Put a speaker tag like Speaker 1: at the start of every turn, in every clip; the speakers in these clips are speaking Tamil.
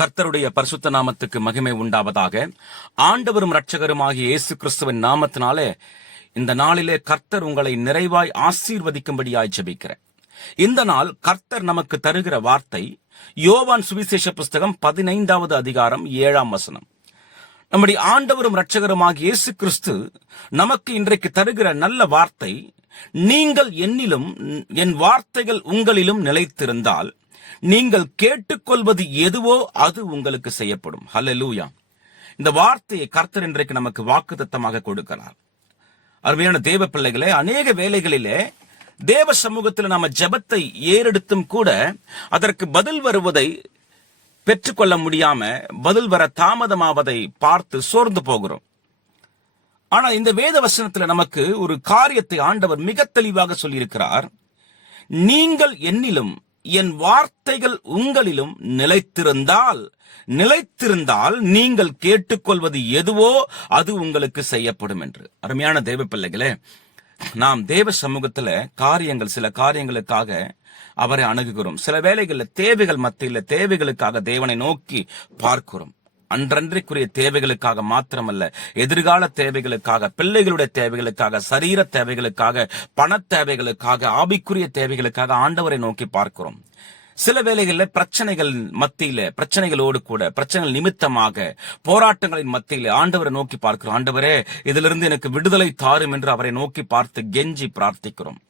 Speaker 1: கர்த்தருடைய பரிசுத்த நாமத்துக்கு மகிமை உண்டாவதாக. ஆண்டவரும் இரட்சகருமாகிய இயேசு கிறிஸ்துவின் நாமத்தினாலே இந்த நாளிலே கர்த்தர் உங்களை நிறைவாய் ஆசீர்வதிக்கும்படியாய் ஜெபிக்கிறேன். இந்த நாள் கர்த்தர் நமக்கு தருகிற வார்த்தை யோவான் சுவிசேஷ புஸ்தகம் பதினைந்தாவது அதிகாரம் ஏழாம் வசனம். நம்முடைய ஆண்டவரும் இரட்சகருமாகிய இயேசு கிறிஸ்து நமக்கு இன்றைக்கு தருகிற நல்ல வார்த்தை நீங்கள் என்னிலும் என் வார்த்தைகள் உங்களிலும் நிலைத்திருந்தால் நீங்கள் கேட்டுக்கொள்வது எதுவோ அது உங்களுக்கு செய்யப்படும். ஹலலூயா இந்த வார்த்தையை கர்த்தர் இன்றைக்கு நமக்கு வாக்குத்தத்தமாக கொடுக்கிறார். அருமையான தேவ பிள்ளைகளே அநேக வேலைகளிலே தேவ சமூகத்தில் நாம ஜபத்தை ஏறெடுத்தும் கூட அதற்கு பதில் வருவதை பெற்றுக்கொள்ள முடியாம பதில் வர தாமதமாவதை பார்த்து சோர்ந்து போகிறோம். ஆனா இந்த வேத வசனத்துல நமக்கு ஒரு காரியத்தை ஆண்டவர் மிக தெளிவாக சொல்லியிருக்கிறார். நீங்கள் என்னிலும் என் வார்த்தைகள் உங்களிலும் நிலைத்திருந்தால் நிலைத்திருந்தால் நீங்கள் கேட்டுக்கொள்வது எதுவோ அது உங்களுக்கு செய்யப்படும் என்று. அருமையான தேவ பிள்ளைகளே நாம் தேவ சமூகத்துல காரியங்கள் சில காரியங்களுக்காக அவரை அணுகுகிறோம். சில வேலைகளில் தேவைகள் மத்தியில தேவைகளுக்காக தேவனை நோக்கி பார்க்கிறோம். அன்றன்றைக்குரிய தேவைகளுக்காக மாத்திரமல்ல எதிர்கால தேவைகளுக்காக பிள்ளைகளுடைய தேவைகளுக்காக சரீர தேவைகளுக்காக பண தேவைகளுக்காக ஆபிக்குரிய தேவைகளுக்காக ஆண்டவரை நோக்கி பார்க்கிறோம். சில வேளைகளில் பிரச்சனைகள் மத்தியில பிரச்சனைகளோடு கூட பிரச்சனைகள் நிமித்தமாக போராட்டங்களின் மத்தியில ஆண்டவரை நோக்கி பார்க்கிறோம். ஆண்டவரே இதிலிருந்து எனக்கு விடுதலை தாரும் என்று அவரை நோக்கி பார்த்து கெஞ்சி பிரார்த்திக்கிறோம்.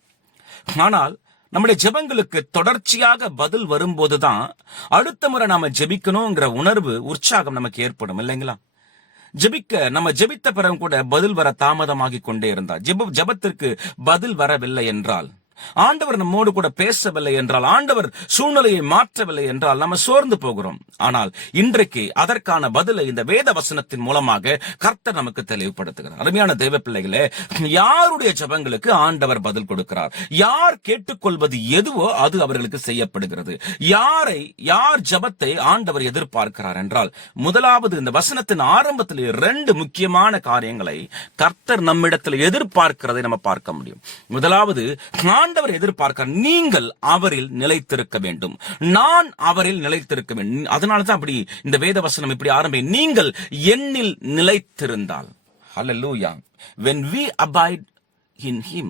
Speaker 1: ஆனால் நம்முடைய ஜெபங்களுக்கு தொடர்ச்சியாக பதில் வரும்போதுதான் அடுத்த முறை நாம ஜெபிக்கணுங்கிற உணர்வு உற்சாகம் நமக்கு ஏற்படும் இல்லைங்களா? ஜெபிக்க நம்ம ஜெபித்த பிறகு கூட பதில் வர தாமதமாகி கொண்டே இருந்தா ஜெப ஜெபத்திற்கு பதில் வரவில்லை என்றால் ஆண்டவர் நம்மோடு கூட பேசவில்லை என்றால் ஆண்டவர் சூழ்நிலையை மாற்றவில்லை என்றால் நம்ம சோர்ந்து போகிறோம். ஆனால் இன்றைக்கு அதற்கான பதிலை இந்த வேத வசனத்தின் மூலமாக கர்த்தர் நமக்கு தெளிவுபடுத்துகிறார். அருமையான தேவ பிள்ளைகளே யாருடைய ஜபங்களுக்கு ஆண்டவர் பதில் கொடுக்கிறார்? யார் கேட்டுக்கொள்வது எதுவோ அது அவர்களுக்கு செய்யப்படுகிறது. யாரை யார் ஜபத்தை ஆண்டவர் எதிர்பார்க்கிறார் என்றால் முதலாவது இந்த வசனத்தின் ஆரம்பத்தில் ரெண்டு முக்கியமான காரியங்களை கர்த்தர் நம்மிடத்தில் எதிர்பார்க்கிறதை நம்ம பார்க்க முடியும். முதலாவது ஆண்டவர் எதிர்பார்க்கிறார் நீங்கள் அவரில் நிலைத்திருக்க வேண்டும். நான் அவரில் நிலைத்திருக்க வேண்டும். அதனால தான் அப்படி இந்த வேத வசனம் இப்படி ஆரம்பி நீங்கள் என்னில் நிலைத்திருந்தால். ஹalleluya when we abide in him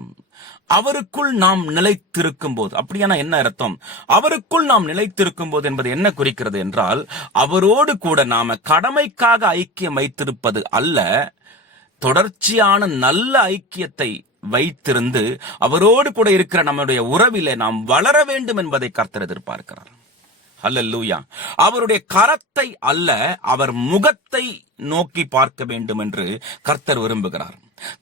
Speaker 1: அவருக்குள் நாம் நிலைத்திருக்கும் போது அப்படியான என்ன அர்த்தம்? அவருக்குள் நாம் நிலைத்திருக்கும் போது என்பது என்ன குறிக்கிறது என்றால் அவரோடு கூட நாம கடமைக்காக ஐக்கியம் வைத்திருப்பது அல்ல தொடர்ச்சியான நல்ல ஐக்கியத்தை வைத்திருந்து அவரோடு கூட இருக்கிற நம்முடைய உறவிலே நாம் வளர வேண்டும் என்பதை கர்த்தர் எதிர்பார்க்கிறார். அல்லூயா அவருடைய கரத்தை அல்ல அவர் முகத்தை நோக்கி பார்க்க வேண்டும் என்று கர்த்தர் விரும்புகிறார்.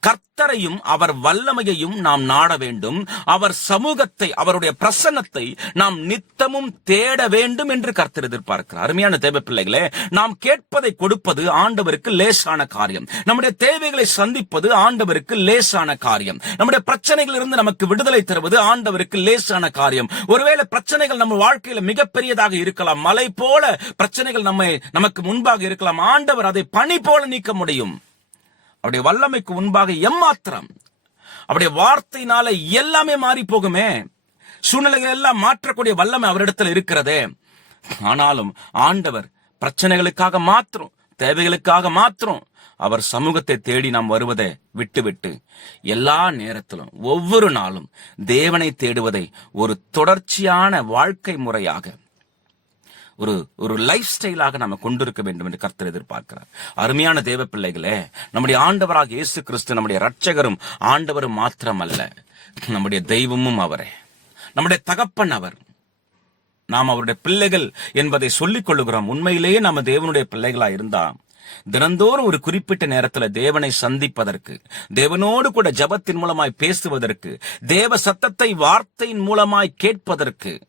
Speaker 1: கர்த்தரையும் அவர் வல்லமையையும் நாம் நாட வேண்டும். அவர் சமூகத்தை அவருடைய பிரசன்னத்தை நாம் நித்தமும் தேட வேண்டும் என்று கர்த்தர் எதிர்பார்க்கிறார். அருமையான தேவை பிள்ளைகளே நாம் கேட்பதை கொடுப்பது ஆண்டவருக்கு லேசான காரியம். நம்முடைய தேவைகளை சந்திப்பது ஆண்டவருக்கு லேசான காரியம். நம்முடைய பிரச்சனைகள் இருந்து நமக்கு விடுதலை தருவது ஆண்டவருக்கு லேசான காரியம். ஒருவேளை பிரச்சனைகள் நம்ம வாழ்க்கையில மிகப்பெரியதாக இருக்கலாம். மலை போல பிரச்சனைகள் நம்மை நமக்கு முன்பாக இருக்கலாம். ஆண்டவர் அதை பணி போல நீக்க முடியும். அவருடைய வல்லமைக்கு முன்பாக எம்மாத்திரம். அவருடைய வார்த்தையினால எல்லாமே மாறி போகுமே சூழ்நிலைகள் எல்லாம் மாற்றக்கூடிய வல்லமை அவரிடத்தில் இருக்கிறதே. ஆனாலும் ஆண்டவர் பிரச்சனைகளுக்காக மாத்திரம் தேவைகளுக்காக மாத்திரம் அவர் சமூகத்தை தேடி நாம் வருவதை விட்டுவிட்டு எல்லா நேரத்திலும் ஒவ்வொரு நாளும் தேவனை தேடுவதை ஒரு தொடர்ச்சியான வாழ்க்கை முறையாக ஒரு ஒரு லைஃப் ஸ்டைலாக நம்ம கொண்டிருக்க வேண்டும் என்று கர்த்தர் எதிர்பார்க்கிறார். அருமையான தேவ பிள்ளைகளே நம்முடைய ஆண்டவராக இயேசு கிறிஸ்து நம்முடைய ரட்சகரும் ஆண்டவரும் மாத்திரமல்ல. நம்முடைய தெய்வமும் அவரே. நம்முடைய தகப்பன் அவர். நாம் அவருடைய பிள்ளைகள் என்பதை சொல்லிக் கொள்ளுகிறோம். உண்மையிலேயே நம்ம தேவனுடைய பிள்ளைகளா இருந்தா தினந்தோறும் ஒரு குறிப்பிட்ட நேரத்துல தேவனை சந்திப்பதற்கு தேவனோடு கூட ஜபத்தின் மூலமாய் பேசுவதற்கு தேவ சத்தத்தை வார்த்தையின் மூலமாய் கேட்பதற்கு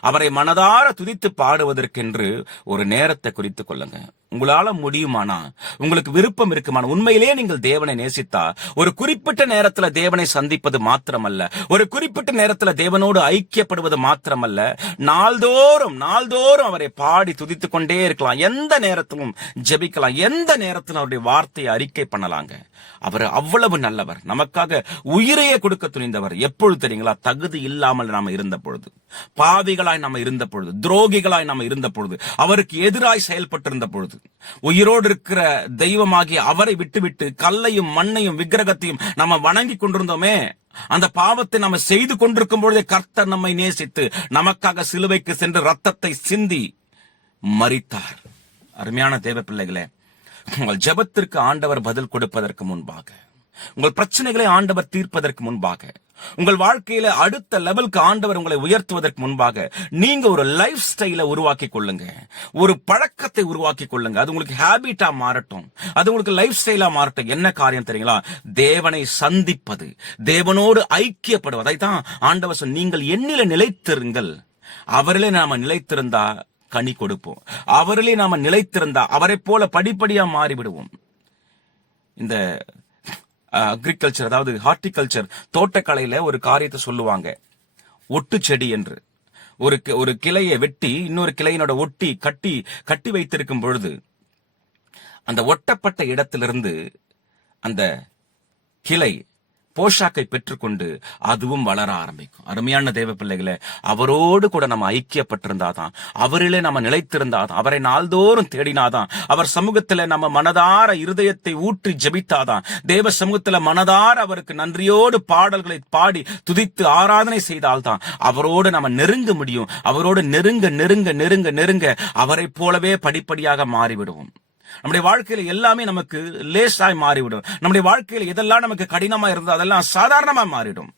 Speaker 1: அவரை மனதார துதித்து பாடுவதற்கென்று ஒரு நேரத்தை குறித்துக் கொள்ளுங்க உங்களால முடியுமானா? உங்களுக்கு விருப்பம் இருக்குமான? உண்மையிலே நீங்கள் தேவனை நேசித்தா ஒரு குறிப்பிட்ட நேரத்துல தேவனை சந்திப்பது மாத்திரமல்ல ஒரு குறிப்பிட்ட நேரத்துல தேவனோடு ஐக்கியப்படுவது மாத்திரமல்ல நாள்தோறும் நாள்தோறும் அவரை பாடி துதித்து கொண்டே இருக்கலாம் எந்த நேரத்திலும் ஜெபிக்கலாம் எந்த நேரத்திலும் அவருடைய வார்த்தையை அறிக்கை பண்ணலாங்க. அவர் அவ்வளவு நல்லவர் நமக்காக உயிரையே கொடுக்க துணிந்தவர். எப்பொழுது தெரியுங்களா? தகுதி இல்லாமல் நாம இருந்த பொழுது பாவிகளாய் நாம இருந்த பொழுது துரோகிகளாய் நாம இருந்த பொழுது அவருக்கு எதிராய் செயல்பட்டிருந்த பொழுது உயிரோடு இருக்கிற தெய்வமாகிய அவரை விட்டுவிட்டு கல்லையும் மண்ணையும் விக்கிரகத்தையும் நம்ம வணங்கி கொண்டிருந்தோமே அந்த பாவத்தை நம்ம செய்து கொண்டிருக்கும் பொழுதே கர்த்தர் நம்மை நேசித்து நமக்காக சிலுவைக்கு சென்று ரத்தத்தை சிந்தி மறித்தார் அருமையான தேவ பிள்ளைகளே உங்கள் ஜெபத்திற்கு ஆண்டவர் பதில் கொடுப்பதற்கு முன்பாக உங்கள் பிரச்சனைகளை ஆண்டவர் தீர்ப்பதற்கு முன்பாக உங்கள் வாழ்க்கையில அடுத்த லெவலுக்கு ஆண்டவர் உங்களை உயர்த்துவதற்கு முன்பாக நீங்க ஒரு லைஃப் ஸ்டைலை உருவாக்கி கொள்ளுங்க. ஒரு பழக்கத்தை உருவாக்கி கொள்ளுங்க. அது உங்களுக்கு ஹேபிட்டா மாறட்டும். அது உங்களுக்கு லைஃப் ஸ்டைலா மாறட்டும். என்ன காரியம் தெரியுங்களா? தேவனை சந்திப்பது. தேவனோடு ஐக்கியப்படுவது. அதைத்தான் ஆண்டவர் நீங்கள் எண்ணில நிலைத்திருங்கள். அவரிலே நாம நிலைத்திருந்தா கனி கொடுப்போம். அவரிலே நாம நிலைத்திருந்தா அவரை போல படிப்படியா மாறிவிடுவோம். இந்த அக்ரிகல்ச்சர் அதாவது ஹார்டிகல்ச்சர் தோட்டக்கலையில ஒரு காரியத்தை சொல்லுவாங்க. ஒட்டு செடி என்று. ஒரு கி- ஒரு கிளையை வெட்டி இன்னொரு கிளையினோட ஒட்டி கட்டி கட்டி வைத்திருக்கும் பொழுது அந்த ஒட்டப்பட்ட இடத்திலிருந்து அந்த கிளை போஷாக்கை பெற்றுக்கொண்டு அதுவும் வளர ஆரம்பிக்கும். அருமையான தேவ பிள்ளைகளே அவரோடு கூட நம்ம ஐக்கியப்பட்டிருந்தாதான் அவரிலே நம்ம நிலைத்திருந்தாதான் அவரை நாள்தோறும் தேடினாதான் அவர் சமூகத்துல நம்ம மனதார இருதயத்தை ஊற்றி ஜெபித்தாதான் தேவ சமூகத்துல மனதார அவருக்கு நன்றியோடு பாடல்களை பாடி துதித்து ஆராதனை செய்தால்தான் அவரோடு நம்ம நெருங்க முடியும். அவரோடு நெருங்க நெருங்க நெருங்க நெருங்க அவரைப் போலவே படிப்படியாக மாறிவிடுவோம். நம்முடைய வாழ்க்கையில எல்லாமே நமக்கு லேசாய் மாறிவிடும். நம்முடைய வாழ்க்கையில எதெல்லாம் நமக்கு கடினமா இருந்தோ அதெல்லாம் சாதாரணமா மாறிடும்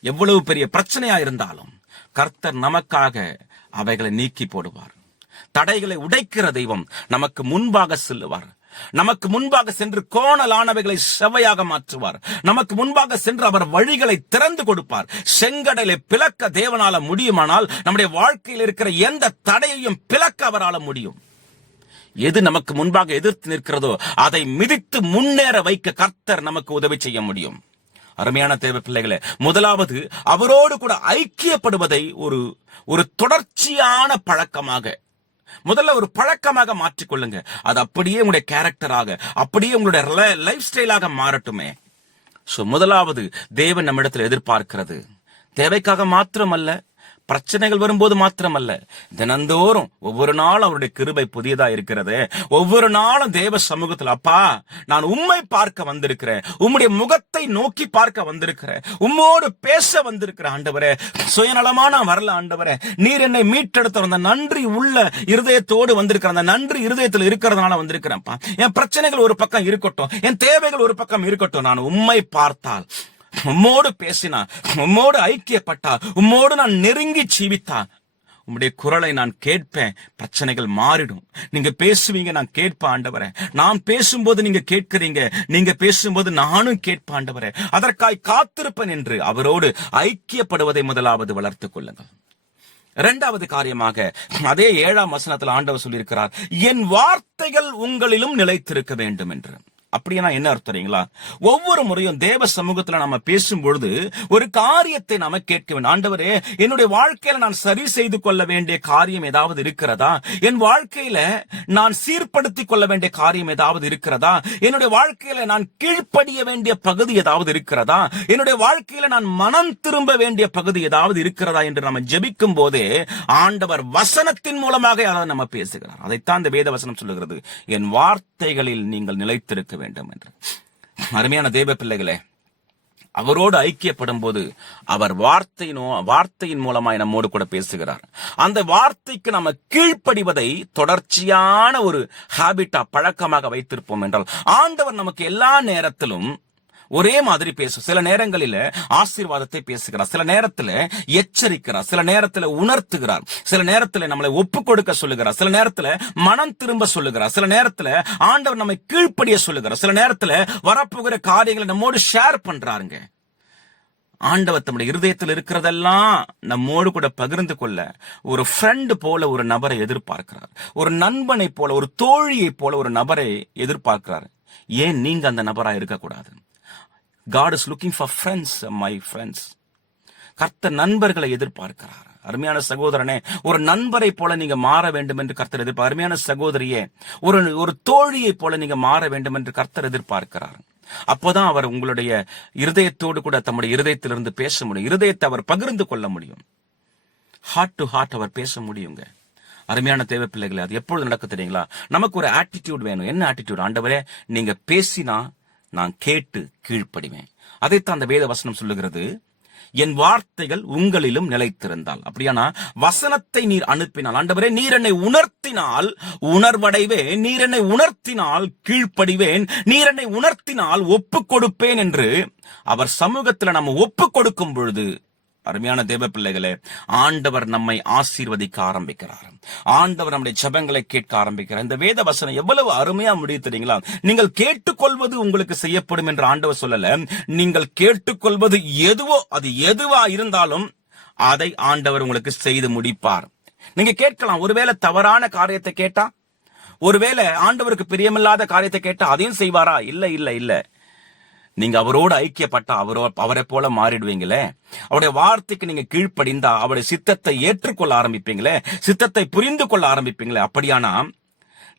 Speaker 1: எவ்வளவு பெரிய பிரச்சனையா இருந்தாலும் கர்த்தர் நமக்காக அவைகளை நீக்கி போடுவார். தடைகளை உடைக்கிற தெய்வம் நமக்கு முன்பாக செல்லுவார். நமக்கு முன்பாக சென்று கோணலானவைகளை செவையாக மாற்றுவார். நமக்கு முன்பாக சென்று அவர் வழிகளை திறந்து கொடுப்பார். செங்கடலை பிளக்க தேவனால முடியுமானால் நம்முடைய வாழ்க்கையில் இருக்கிற எந்த தடையையும் பிளக்க அவரால முடியும். எது நமக்கு முன்பாக எதிர்த்து நிற்கிறதோ அதை மிதித்து முன்னேற வைக்க கர்த்தர் நமக்கு உதவி செய்ய முடியும். அருமையான தேவ பிள்ளைகளே முதலாவது அவரோடு கூட ஐக்கியப்படுவதை ஒரு ஒரு தொடர்ச்சியான பழக்கமாக முதல்ல ஒரு பழக்கமாக மாற்றிக்கொள்ளுங்க. அது அப்படியே உங்களுடைய கேரக்டராக அப்படியே உங்களுடைய லைஃப் ஸ்டைலாக மாறட்டுமே. சோ முதலாவது தேவன் நம்மிடத்தில் எதிர்பார்க்கிறது. தேவைக்காக மாத்திரமல்ல பிரச்சனைகள் வரும்போது மாத்திரமல்ல. தினந்தோறும் ஒவ்வொரு நாளும் அவருடைய கிருபை புதியதா இருக்கிறது. ஒவ்வொரு நாளும் தேவ சமூகத்தில் அப்பா நான் உண்மை பார்க்க வந்திருக்கிறேன். உம்முடைய முகத்தை நோக்கி பார்க்க வந்திருக்கிறேன். உம்மோடு பேச வந்திருக்கிற ஆண்டவரே சுயநலமா நான் வரல ஆண்டவரே நீர் என்னை மீட்டெடுத்த அந்த நன்றி உள்ள இருதயத்தோடு வந்திருக்கிற அந்த நன்றி இருதயத்தில் இருக்கிறதுனால வந்திருக்கிறேன்ப்பா. என் பிரச்சனைகள் ஒரு பக்கம் இருக்கட்டும் என் தேவைகள் ஒரு பக்கம் இருக்கட்டும். நான் உண்மை பார்த்தால் உம்மோடு பேசினா உம்மோடு ஐக்கியப்பட்டா உம்மோடு நான் நெருங்கி ஜீவித்தா உம்முடைய குரலை நான் கேட்பேன் பிரச்சனைகள் மாறிடும். நீங்க பேசுவீங்க நான் கேட்பேன் ஆண்டவரே. நான் பேசும்போது நீங்க கேட்கிறீங்க நீங்க பேசும்போது நானும் கேட்பேன் ஆண்டவரே. அதற்காய் காத்திருப்பேன் என்று அவரோடு ஐக்கியப்படுவதை முதலாவது வளர்த்துக் கொள்ளுங்கள். இரண்டாவது காரியமாக அதே ஏழாம் வசனத்தில் ஆண்டவர் சொல்லியிருக்கிறார் என் வார்த்தைகள் உங்களிலும் நிலைத்திருக்க வேண்டும் என்று. அப்படின்னா என்ன அர்த்தம் தெரியுங்களா? ஒவ்வொரு முறையும் தேவ சமூகத்துல நம்ம பேசும் பொழுது ஒரு காரியத்தை நாம கேட்க வேண்டும். ஆண்டவரே என்னுடைய வாழ்க்கையில நான் சரி செய்து கொள்ள வேண்டிய காரியம் ஏதாவது இருக்கிறதா? என் வாழ்க்கையில நான் சீர்படுத்திக் கொள்ள வேண்டிய காரியம் ஏதாவது இருக்கிறதா? என்னுடைய வாழ்க்கையில நான் கீழ்ப்படிய வேண்டிய பகுதி ஏதாவது இருக்கிறதா? என்னுடைய வாழ்க்கையில நான் மனம் திரும்ப வேண்டிய பகுதி ஏதாவது இருக்கிறதா என்று நம்ம ஜெபிக்கும் போதே ஆண்டவர் வசனத்தின் மூலமாக அதை நம்ம பேசுகிறார். அதைத்தான் இந்த வேத வசனம் சொல்லுகிறது. என் வார்த்தைகளில் நீங்கள் நிலைத்திருக்க வேண்டும் என்று. அருமையான தேவ பிள்ளைகளே அவரோடு ஐக்கியப்படும் போது அவர் வார்த்தையினோ வார்த்தையின் மூலமாய் நம்மோடு கூட பேசுகிறார். அந்த வார்த்தைக்கு நம்ம கீழ்ப்படிவதை தொடர்ச்சியான ஒரு ஹாபிட்டா பழக்கமாக வைத்திருப்போம் என்றால் ஆண்டவர் நமக்கு எல்லா நேரத்திலும் ஒரே மாதிரி பேசும். சில நேரங்களில ஆசீர்வாதத்தை பேசுகிறார். சில நேரத்துல எச்சரிக்கிறார். சில நேரத்துல உணர்த்துகிறார். சில நேரத்துல நம்மளை ஒப்பு கொடுக்க சொல்லுகிறார். சில நேரத்துல மனம் திரும்ப சொல்லுகிறார். சில நேரத்துல ஆண்டவர் நம்மை கீழ்ப்படிய சொல்லுகிறார். சில நேரத்துல வரப்போகிற காரியங்களை நம்மோடு ஷேர் பண்றாருங்க. ஆண்டவர் தம்முடைய இருதயத்தில் இருக்கிறதெல்லாம் நம்மோடு கூட பகிர்ந்து கொள்ள ஒரு ஃப்ரெண்ட் போல ஒரு நபரை எதிர்பார்க்கிறார். ஒரு நண்பனை போல ஒரு தோழியை போல ஒரு நபரை எதிர்பார்க்கிறார். ஏன் நீங்க அந்த நபரா இருக்கக்கூடாது God is looking for friends my friends கர்த்தர் நண்பர்களை எதிர்பார்க்கிறார். அருமையான சகோதரனே ஒரு நண்பரை போல நீங்க மாற வேண்டும் என்று கர்த்தர் எதிர்ப்பார் அருமையான சகோதரியே ஒரு ஒரு தோழியை போல நீங்க மாற வேண்டும் என்று கர்த்தர் எதிர்பார்க்கிறார். அப்போதான் அவர் உங்களுடைய இருதயத்தோடு கூட தம்முடைய இருதயத்திலிருந்து பேச முடியும். இருதயத்தை அவர் பகிர்ந்து கொள்ள முடியும். ஹார்ட் டு ஹார்ட் அவர் பேச முடியுங்க. அருமையான தேவை பிள்ளைகளை அது எப்பொழுது நடக்க தெரியுங்களா? நமக்கு ஒரு ஆட்டிடியூட் வேணும். என்ன ஆட்டிடியூட் ஆண்டவரே நீங்க பேசினா நான் கேட்டு கீழ்ப்படிவேன். அதைத்தான் அந்த வேத வசனம் சொல்லுகிறது. என் வார்த்தைகள் உங்களிலும் நிலைத்திருந்தால். அப்படியானா வசனத்தை நீர் அனுப்பினால். ஆண்டவரே நீர் என்னை உணர்த்தினால் உணர்வடைவேன் நீர் என்னை உணர்த்தினால் கீழ்ப்படிவேன். நீர் என்னை உணர்த்தினால் ஒப்புக் கொடுப்பேன் என்று அவர் சமூகத்தில் நம்ம ஒப்புக் கொடுக்கும் பொழுது அருமையான தேவ பிள்ளைகளே ஆண்டவர் நம்மை ஆசீர்வதிக்க ஆரம்பிக்கிறார். ஆண்டவர் நம்முடைய ஜபங்களை கேட்க ஆரம்பிக்கிறார். இந்த வேத வசனம் எவ்வளவு அருமையா முடியும் தெரியுங்களா? நீங்கள் கேட்டுக்கொள்வது உங்களுக்கு செய்யப்படும் என்று ஆண்டவர் சொல்லல. நீங்கள் கேட்டுக்கொள்வது எதுவோ அது எதுவா இருந்தாலும் அதை ஆண்டவர் உங்களுக்கு செய்து முடிப்பார். நீங்க கேட்கலாம் ஒருவேளை தவறான காரியத்தை கேட்டா? ஒருவேளை ஆண்டவருக்கு பிரியமில்லாத காரியத்தை கேட்டா அதையும் செய்வாரா? இல்ல இல்ல இல்ல. நீங்க அவரோடு ஐக்கியப்பட்ட அவரோ அவரை போல மாறிடுவீங்களே? அவருடைய வார்த்தைக்கு நீங்க கீழ்ப்படிந்தா அவருடைய சித்தத்தை ஏற்றுக்கொள்ள ஆரம்பிப்பீங்களே? சித்தத்தை புரிந்து கொள்ள ஆரம்பிப்பீங்களே? அப்படியானா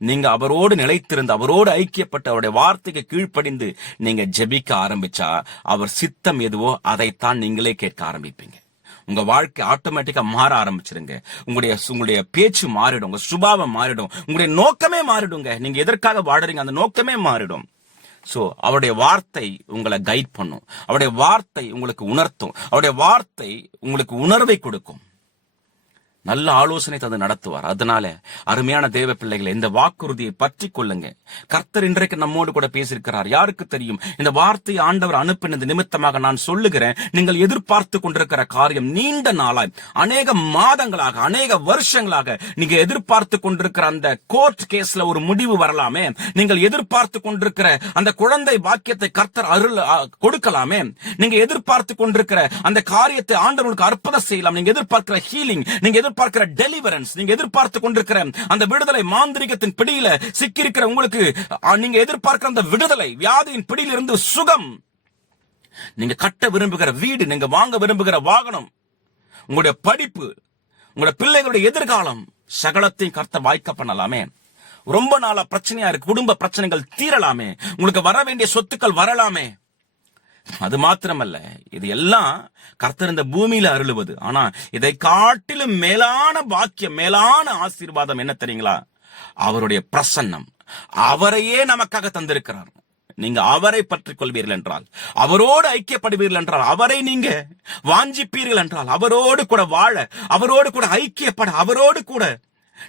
Speaker 1: நீங்க அவரோடு நிலைத்திருந்து அவரோடு ஐக்கியப்பட்டு அவருடைய வார்த்தைக்கு கீழ்ப்படிந்து நீங்க ஜெபிக்க ஆரம்பிச்சா அவர் சித்தம் எதுவோ அதைத்தான் நீங்களே கேட்க ஆரம்பிப்பீங்க. உங்க வாழ்க்கை ஆட்டோமேட்டிக்கா மாற ஆரம்பிச்சிருங்க. உங்களுடைய உங்களுடைய பேச்சு மாறிடும் உங்க சுபாவம் மாறிடும் உங்களுடைய நோக்கமே மாறிடுங்க. நீங்க எதற்காக வாடுறீங்க அந்த நோக்கமே மாறிடும். சோ அவருடைய வார்த்தை உங்களை கைட் பண்ணும். அவருடைய வார்த்தை உங்களுக்கு உணர்த்தும். அவருடைய வார்த்தை உங்களுக்கு உணர்வை கொடுக்கும். நல்ல ஆலோசனை தந்து நடத்துவார். அதனால அருமையான தேவ பிள்ளைகளை இந்த வாக்குறுதியை பற்றி கொள்ளுங்க கர்த்தர் இன்றைக்கு நம்மோடு கூட பேசியிருக்கிறார். யாருக்கு தெரியும்? இந்த வார்த்தையை ஆண்டவர் அனுப்பினது நிமித்தமாக நான் சொல்லுகிறேன். நீங்கள் எதிர்பார்த்து கொண்டிருக்கிற காரியம் நீண்ட நாளாய் அநேக மாதங்களாக அநேக வருஷங்களாக நீங்க எதிர்பார்த்து கொண்டிருக்கிற அந்த கோர்ட் கேஸ்ல ஒரு முடிவு வரலாமே. நீங்கள் எதிர்பார்த்து கொண்டிருக்கிற அந்த குழந்தை வாக்கியத்தை கர்த்தர் அருள் கொடுக்கலாமே. நீங்க எதிர்பார்த்து கொண்டிருக்கிற அந்த காரியத்தை ஆண்டவனுக்கு அற்புதம் செய்யலாம். நீங்க எதிர்பார்க்கிற ஹீலிங் நீங்க எதிர்பார்க்கிற டெலிவரன்ஸ் நீங்க எதிர்பார்த்து கொண்டிருக்கிற அந்த விடுதலை மாந்திரிகத்தின் பிடியில சிக்கியிருக்கிற உங்களுக்கு நீங்க எதிர்பார்க்கிற அந்த விடுதலை வியாதியின் பிடியிலிருந்து சுகம். நீங்க கட்ட விரும்புகிற வீடு நீங்க வாங்க விரும்புகிற வாகனம் உங்களுடைய படிப்பு உங்களுடைய பிள்ளைகளுடைய எதிர்காலம் சகலத்தையும் கர்த்த வாய்க்க பண்ணலாமே. ரொம்ப நாளா பிரச்சனையா இருக்கு குடும்ப பிரச்சனைகள் தீரலாமே. உங்களுக்கு வர வேண்டிய சொத்துக்கள் வரலாமே. அது மாத்திரமல்ல இது எல்லாம் கர்த்தர் இந்த பூமியில அருளுவது. ஆனா இதை காட்டிலும் மேலான பாக்கியம் மேலான ஆசீர்வாதம் என்ன தெரியுங்களா? அவருடைய பிரசன்னம். அவரையே நமக்காக தந்திருக்கிறார். நீங்க அவரை பற்றி கொள்வீர்கள் என்றால் அவரோடு ஐக்கியப்படுவீர்கள் என்றால் அவரை நீங்க வாஞ்சிப்பீர்கள் என்றால் அவரோடு கூட வாழ அவரோடு கூட ஐக்கியப்பட அவரோடு கூட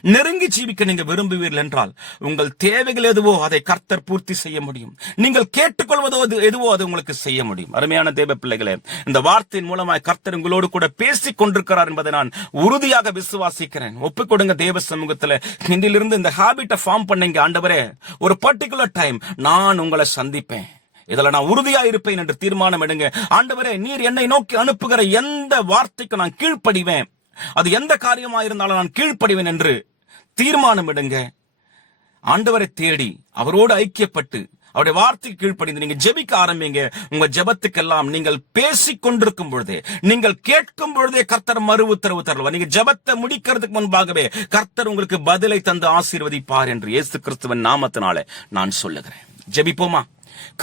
Speaker 1: நெருங்கி ஜீவிக்க நீங்க விரும்புவீர்கள் என்றால் உங்கள் தேவைகள் எதுவோ அதை கர்த்தர் பூர்த்தி செய்ய முடியும். நீங்கள் கேட்டுக்கொள்வதோ எதுவோ அது உங்களுக்கு செய்ய முடியும். அருமையான தேவ பிள்ளைகளே இந்த வார்த்தையின் மூலமாய் கர்த்தர் உங்களோடு கூட பேசிக் கொண்டிருக்கிறார் என்பதை நான் உறுதியாக விசுவாசிக்கிறேன். ஒப்புக்கொடுங்க தேவ சமூகத்துல. இன்றிலிருந்து இந்த ஹாபிட்டை ஃபார்ம் பண்ணீங்க ஆண்டவரே ஒரு பர்டிகுலர் டைம் நான் உங்களை சந்திப்பேன். இதுல நான் உறுதியா இருப்பேன் என்று தீர்மானம் எடுங்க. ஆண்டவரே நீர் என்னை நோக்கி அனுப்புகிற எந்த வார்த்தைக்கு நான் கீழ்ப்படிவேன். அது எந்த காரியமா இருந்தாலும் நான் கீழ்ப்படிவேன் என்று தீர்மானம் எடுங்க ஆண்டவரை தேடி அவரோடு ஐக்கியப்பட்டு அவருடைய வார்த்தைக்கு கீழ்ப்படிந்து நீங்க ஜெபிக்க ஆரம்பிங்க. உங்க ஜெபத்துக்கெல்லாம் நீங்கள் பேசிக் கொண்டிருக்கும் பொழுதே நீங்கள் கேட்கும் பொழுதே கர்த்தர் மறு உத்தரவு தருவார் நீங்க ஜெபத்தை முடிக்கிறதுக்கு முன்பாகவே கர்த்தர் உங்களுக்கு பதிலை தந்து ஆசீர்வதிப்பார் என்று இயேசு கிறிஸ்துவன் நாமத்தினாலே நான் சொல்லுகிறேன். ஜெபிப்போமா?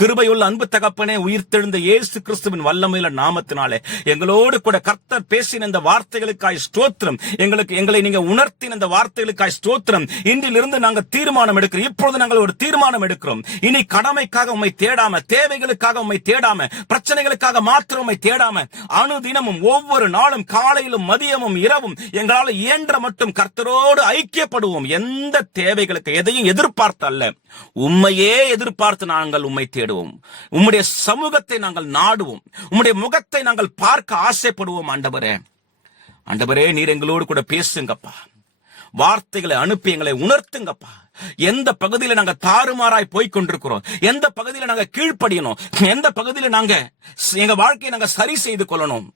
Speaker 1: கிருபையுள்ள அன்பு தகப்பனே உயிர்த்தெழுந்த இயேசு கிறிஸ்துவின் வல்லமையில நாமத்தினாலே எங்களோடு கூட கர்த்தர் பேசின இந்த வார்த்தைகளுக்காய் ஸ்தோத்திரம். எங்களுக்கு எங்களை நீங்க உணர்த்தின இந்த வார்த்தைகளுக்காய் ஸ்தோத்திரம். இன்றிலிருந்து நாங்க தீர்மானம் எடுக்கிறோம் இப்பொழுது நாங்கள் ஒரு தீர்மானம் எடுக்கிறோம். இனி கடமைக்காக உண்மை தேடாம தேவைகளுக்காக உம்மை தேடாம பிரச்சனைகளுக்காக மாத்திரம் உண்மை தேடாம அனுதினமும் ஒவ்வொரு நாளும் காலையிலும் மதியமும் இரவும் எங்களால் இயன்ற மட்டும் கர்த்தரோடு ஐக்கியப்படுவோம். எந்த தேவைகளுக்கு எதையும் எதிர்பார்த்தல்ல. உம்மையே எதிர்பார்த்து நாங்கள் உம்மை தேடுவோம். உம்முடைய சமூகத்தை நாங்கள் நாடுவோம். உம்முடைய முகத்தை நாங்கள் பார்க்க ஆசைப்படுவோம் ஆண்டவரே. ஆண்டவரே நீர் எங்களோடு கூட பேசுங்கப்பா. வார்த்தைகளை அனுப்பி எங்களை உணர்த்துங்கப்பா. எந்த பகுதியில நாங்க தாறுமாறாய் போய் கொண்டிருக்கிறோம் எந்த பகுதியில நாங்க கீழ்ப்படியணும்? எந்த பகுதியில நாங்க எங்க வாழ்க்கையை நாங்க சரி செய்து கொள்ளணும்?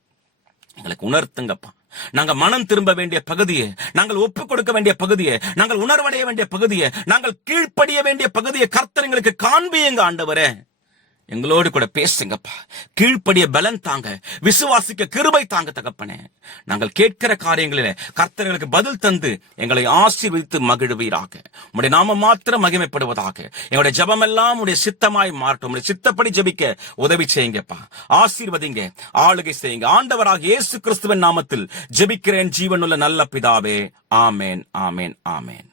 Speaker 1: எங்களுக்கு உணர்த்துங்கப்பா. நாங்க மனம் திரும்ப வேண்டிய பகுதியை நாங்கள் ஒப்பு கொடுக்க வேண்டிய பகுதியை நாங்கள் உணர்வடைய வேண்டிய பகுதியை நாங்கள் கீழ்ப்படிய வேண்டிய பகுதியை கர்த்தர் எங்களுக்கு காண்பியுங்க ஆண்டவரே. எங்களோடு கூட பேசுங்கப்பா. கீழ்ப்படிய பலன் தாங்க விசுவாசிக்க கிருபை தாங்க தகப்பனே. நாங்கள் கேட்கிற காரியங்களில கர்த்தர்களுக்கு பதில் தந்து எங்களை ஆசீர்வதித்து மகிழ்வீராக. உடைய நாம மாத்திரம் மகிமைப்படுவதாக. எங்களுடைய ஜெபமெல்லாம் உடைய சித்தமாய் மாறட்டும். உடைய சித்தப்படி ஜபிக்க உதவி செய்யுங்கப்பா. ஆசீர்வதிங்க ஆளுகை செய்யுங்க. ஆண்டவராக இயேசு கிறிஸ்துவின் நாமத்தில் ஜெபிக்கிறேன். ஜீவனுள்ள நல்ல பிதாவே. ஆமேன் ஆமேன் ஆமேன்.